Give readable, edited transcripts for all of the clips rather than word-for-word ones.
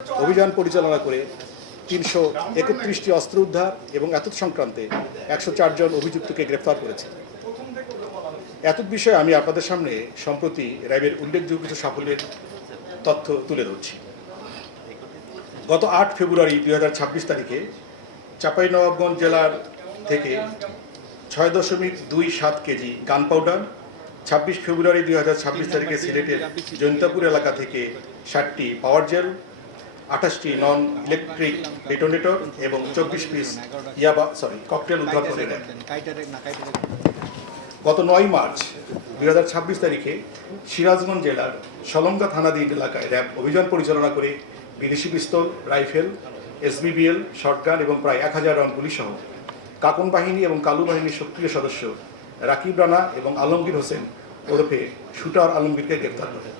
অভিযান পরিচালনা করে ৩৩১টি অস্ত্র উদ্ধার এবং এতদ সংক্রান্তে ১০৪ জন অভিযুক্তকে গ্রেফতার করেছে। এতদ বিষয়ে আমি আপনাদের সামনে সম্প্রতি র্যাবের উল্লেখযোগ্য কিছু সাফল্যের তথ্য তুলে ধরছি। গত ৮ ফেব্রুয়ারি ২০২৬ তারিখে চাঁপাইনবাবগঞ্জ জেলার থেকে ৬.27 কেজি গান পাউডার, ২৬ ফেব্রুয়ারি ২০২৬ তারিখে সিলেটের জৈন্তাপুর এলাকা থেকে ৬০টি পাওয়ার জেল, ২৮টি নন ইলেকট্রিক ডেটোনেটর এবং ২৪ পিস ককটেল উদ্ধার করে নেন। গত ৯ মার্চ ২০২৬ তারিখে সিরাজগঞ্জ জেলার সলঙ্গা থানাধীন এলাকায় র্যাব অভিযান পরিচালনা করে বিদেশি পিস্তল, রাইফেল, এসবিবিএল, শটগান এবং প্রায় ১,০০০ রাউন্ড গুলিসহ কাকন বাহিনী এবং কালু বাহিনীর সক্রিয় সদস্য রাকিব রানা এবং আলমগীর হোসেন ওরফে শুটার আলমগীরকে গ্রেফতার করে।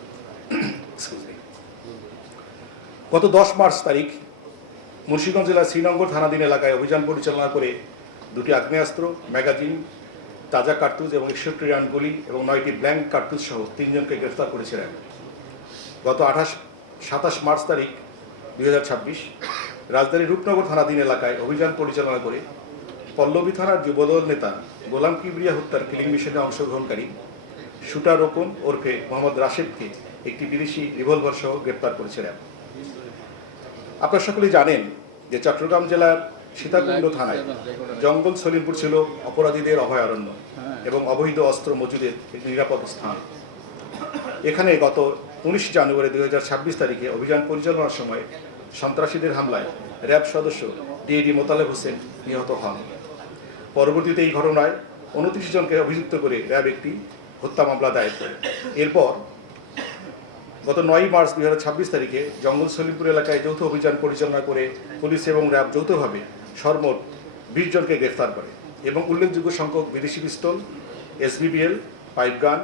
গত ১০ মার্চ তারিখ মুন্সিগঞ্জ জেলার শ্রীনগর থানাধীন এলাকায় অভিযান পরিচালনা করে ২টি আগ্নেয়াস্ত্র, ম্যাগাজিন, তাজা কার্তুজ এবং ৬১ রাউন্ড গুলি এবং ৯টি ব্ল্যাঙ্ক কার্তুজ সহ ৩ জনকে গ্রেফতার করেছিলেন। গত ২৭ মার্চ তারিখ ২০২৬ রাজধানীর রূপনগর থানাধীন এলাকায় অভিযান পরিচালনা করে পল্লবী থানার যুবদল নেতা গোলাম কিবরিয়া হত্যার কিলিং মিশনে অংশগ্রহণকারী শুটার রোকন ওরফে মোহাম্মদ রাশেদকে একটি বিদেশি রিভলভার সহ গ্রেপ্তার করেছিলেন। আপনারা সকলেই জানেন যে চট্টগ্রাম জেলার সীতাকুণ্ড থানায় জঙ্গল সলিমপুর ছিল অপরাধীদের অভয়ারণ্য এবং অবৈধ অস্ত্র মজুদের একটি নিরাপদ স্থান। এখানে গত ১৯ জানুয়ারি ২০২৬ তারিখে অভিযান পরিচালনার সময় সন্ত্রাসীদের হামলায় র্যাব সদস্য ডিএডি মোতালেব হোসেন নিহত হন। পরবর্তীতে এই ঘটনায় ২৯ জনকে অভিযুক্ত করে র্যাব একটি হত্যা মামলা দায়ের করে। এরপর গত ৯ মার্চ ২০২৬ তারিখে জঙ্গল সলিমপুর এলাকায় যৌথ অভিযান পরিচালনা করে পুলিশ এবং র্যাব যৌথভাবে সর্বমোট ২০ জনকে গ্রেফতার করে এবং উল্লেখযোগ্য সংখ্যক বিদেশি পিস্তল, এসবিবিএল, পাইপ গান,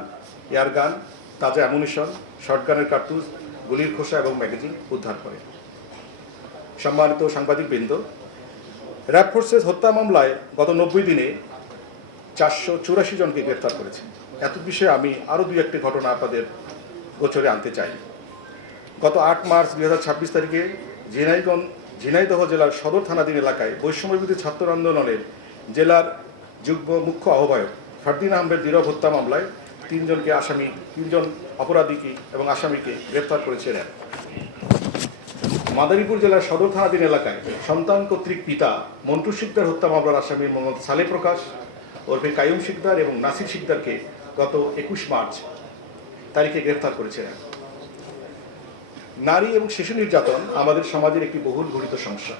এয়ার গান, তাজা অ্যামুনিশন, শটগানের কার্তুজ, গুলির খোসা এবং ম্যাগাজিন উদ্ধার করে। সম্মানিত সাংবাদিকবৃন্দ, র্যাব ফোর্সেস হত্যা মামলায় গত ৯০ দিনে ৪৮৪ জনকে গ্রেফতার করেছে। এত বিষয়ে আমি আরও ২-১টি ঘটনা আপনাদের গোচরে আনতে চাই। গত ৮ মার্চ ২০২৬ তারিখে ঝিনাইদহ জেলার সদর থানাধীন এলাকায় বৈষম্যবিরোধী ছাত্র আন্দোলনের জেলার যুগ্ম মুখ্য আহ্বায়ক ফারদিন আহমেদ নীরব হত্যা মামলায় ৩ জন অপরাধীকে এবং আসামিকে গ্রেফতার করেছে র্যাব। মাদারীপুর জেলার সদর থানাধীন এলাকায় সন্তান কর্তৃক পিতা মন্টু শিকদার হত্যা মামলার আসামি মোহাম্মদ সালে প্রকাশ ওরফে কাইয়ুম শিকদার এবং নাসির শিকদারকে গত ২১ মার্চ তারিখে গ্রেফতার করেছে র্যাব। নারী এবং শিশু নির্যাতন আমাদের সমাজের একটি বহুল গঠিত সমস্যা।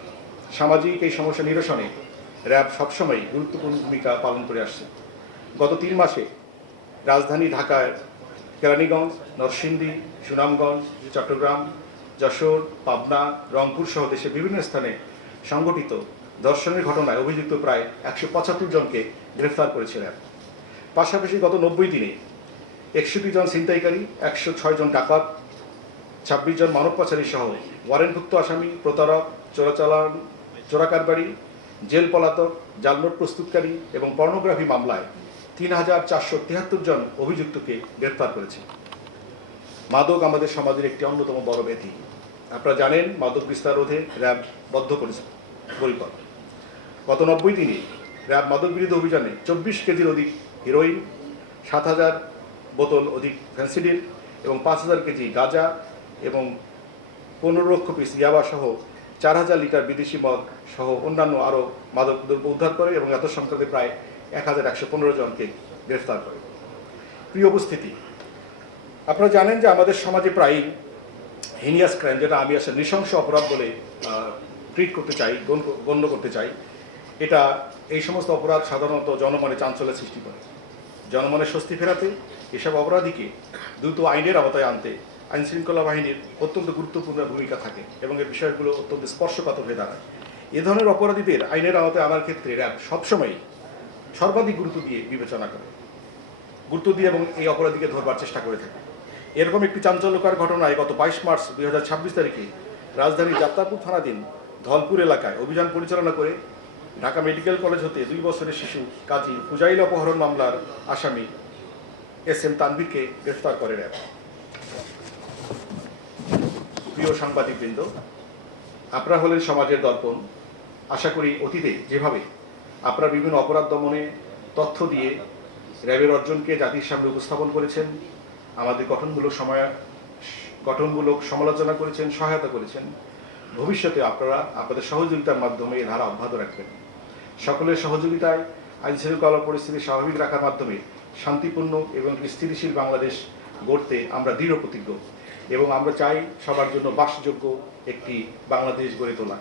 সামাজিক এই সমস্যা নিরসনে র্যাব সবসময় গুরুত্বপূর্ণ ভূমিকা পালন করে আসছে। গত ৩ মাসে রাজধানী ঢাকায় কেরানীগঞ্জ, নরসিংদী, সুনামগঞ্জ, চট্টগ্রাম, যশোর, পাবনা, রংপুর সহ দেশের বিভিন্ন স্থানে সংঘটিত ধর্ষণের ঘটনায় অভিযুক্ত প্রায় ১৭৫ জনকে গ্রেফতার করেছে র্যাব। পাশাপাশি গত ৯০ দিনে ৬১ জন ছিনতাইকারী, ১০৬ জন ডাকাত, ২৬ জন মানব পাচারী সহ ওয়ারেন্টভুক্ত আসামি, প্রতারক, চোরাকারবারি, জেল পলাতক, জালনোট প্রস্তুতকারী এবং পর্নোগ্রাফি মামলায় ৩,৪৭৩ জন অভিযুক্তকে গ্রেফতার করেছে। মাদক আমাদের সমাজের একটি অন্যতম বড় ব্যাধি। আপনারা জানেন মাদক বিস্তার রোধে র্যাব বদ্ধপরিকর। গত ৯০ দিনে র্যাব মাদক বিরোধী অভিযানে ২৪ কেজির অধিক হিরোইন, ৭,০০০ বোতল অধিক ফেন্সিডিল এবং ৫,০০০ কেজি গাঁজা এবং ১৫ লক্ষ পিস ইয়াবা সহ ৪,০০০ লিটার বিদেশি মদ সহ অন্যান্য আরও মাদক দ্রব্য উদ্ধার করে এবং এত সংখ্যাতে প্রায় ১,১১৫ জনকে গ্রেফতার করে। প্রিয় উপস্থিতি, আপনারা জানেন যে আমাদের সমাজে প্রায়ই হিনিয়াস ক্রাইম, যেটা আমি আসলে নৃশংস অপরাধ বলে গণ্য করতে চাই, এই সমস্ত অপরাধ সাধারণত জনমনে চাঞ্চল্যের সৃষ্টি করে। জনমনে স্বস্তি ফেরাতে এসব অপরাধীকে দ্রুত আইনের আওতায় আনতে আইনশৃঙ্খলা বাহিনীর অত্যন্ত গুরুত্বপূর্ণ ভূমিকা থাকে এবং এই বিষয়গুলো অত্যন্ত স্পর্শকাতর হয়ে দাঁড়ায়। এ ধরনের অপরাধীদের আইনের আওতায় আনার ক্ষেত্রে র্যাব সবসময় সর্বাধিক গুরুত্ব দিয়ে বিবেচনা করে, এবং এই অপরাধীকে ধরবার চেষ্টা করে থাকে। এরকম একটি চাঞ্চল্যকর ঘটনায় গত ২২ মার্চ ২০২৬ তারিখে রাজধানীর যাত্রাপুর থানাধীন ধলপুর এলাকায় অভিযান পরিচালনা করে ঢাকা মেডিকেল কলেজ হতে ২ বছরের শিশু কাজী ফুজাইল অপহরণ মামলার আসামি SM তানভীরকে গ্রেফতার করে র্যাব। প্রিয় সাংবাদিকবৃন্দ, আপনারা হলেন সমাজের দর্পণ। আশা করি অতীতে যেভাবে আপনারা বিভিন্ন অপরাধ দমনে তথ্য দিয়ে র্যাবের অর্জনকে জাতির সামনে উপস্থাপন করেছেন, আমাদের গঠনমূলক সমালোচনা করেছেন, সহায়তা করেছেন, ভবিষ্যতে আপনারা আপনাদের সহযোগিতার মাধ্যমে এ ধারা অব্যাহত রাখবেন। সকলের সহযোগিতায় আইন শৃঙ্খলা পরিস্থিতি স্বাভাবিক রাখার মাধ্যমে শান্তিপূর্ণ এবং স্থিতিশীল বাংলাদেশ গড়তে আমরা দৃঢ় প্রতিজ্ঞ এবং আমরা চাই সবার জন্য বাসযোগ্য একটি বাংলাদেশ গড়ে তোলা।